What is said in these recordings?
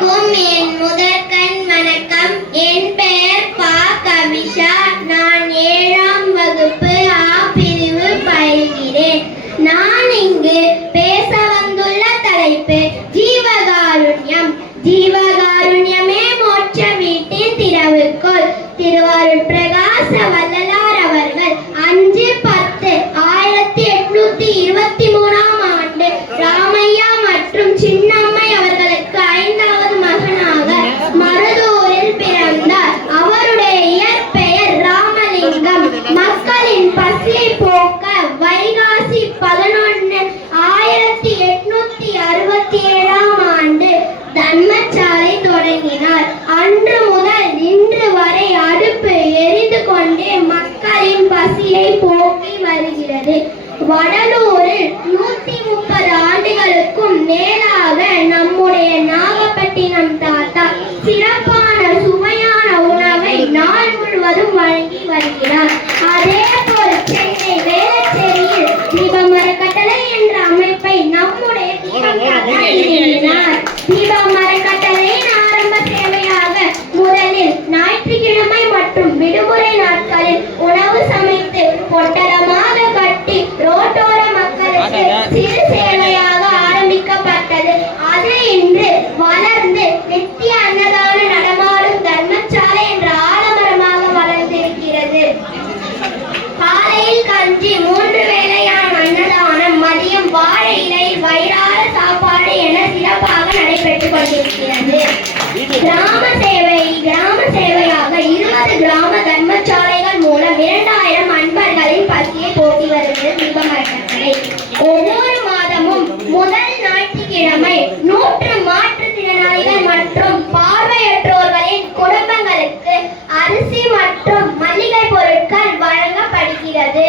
அனைவருக்கும் என் முதற்கண் வணக்கம். என் பெயர் பா. கவிஷா நான் ஏழாம் வகுப்பு ஆ பிரிவு பயில்கிறேன். நான் இங்கு பேச வந்துள்ள தலைப்பு ஜீவகாருண்யம். ஜீவகாருண்யமே மோட்ச வீட்டின் திறவுகோல் திருவாரூர் பிரகாச வருகிறது வடலூரில் நூத்தி முப்பது ஆண்டுகளுக்கும் மேலாக நம்முடைய நாகப்பட்டினம் தாத்தா சிறப்பான சுவையான உணவை நாள் முழுவதும் வழங்கி வருகிறார். அதே போல் சென்னை வேளச்சேரியில் தீபமர கட்டளை என்ற அமைப்பை நம்முடைய திறமை. நூற்று மாற்றுத்திறனாளிகள் மற்றும் பார்வையற்றோர்களின் குடும்பங்களுக்கு அரிசி மற்றும் மளிகை பொருட்கள் வழங்கப்படுகிறது.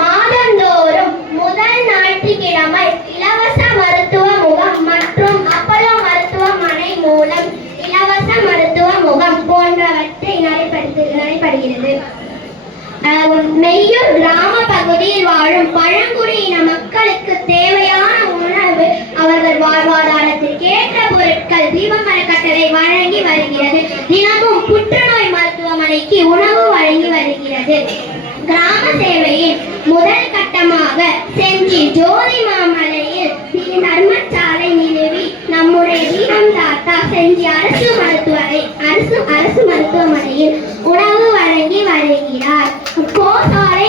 மாதந்தோறும் முதல் ஞாயிற்றுக்கிழமை இலவச மருத்துவ முகம் மற்றும் அப்பலோ மருத்துவமனை மூலம் இலவச மருத்துவ முகம் போன்றவற்றை நடைபெற்று நடைபெறுகிறது. மெய்யூர் கிராம பகுதியில் வாழும் பழங்குடியின மக்களுக்கு தேவையான தேவைக்கு உணவு வழங்கி வருகிறது. கிராம சேவையின் முதல் கட்டமாக செஞ்சி ஜோதி மாமலையில் தி- தர்மசாலை நிறுவி நம்முடைய வீரம் தாத்தா செஞ்சி அரசு மருத்துவரை அரசு அரசு மருத்துவமனையில் உணவு வழங்கி வருகிறார். கோசாலை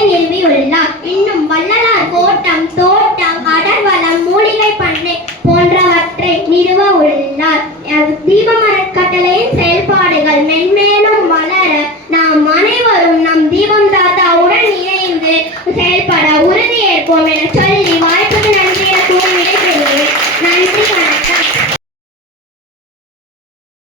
செயல்பட உறுதியேற்போம் என சொல்லி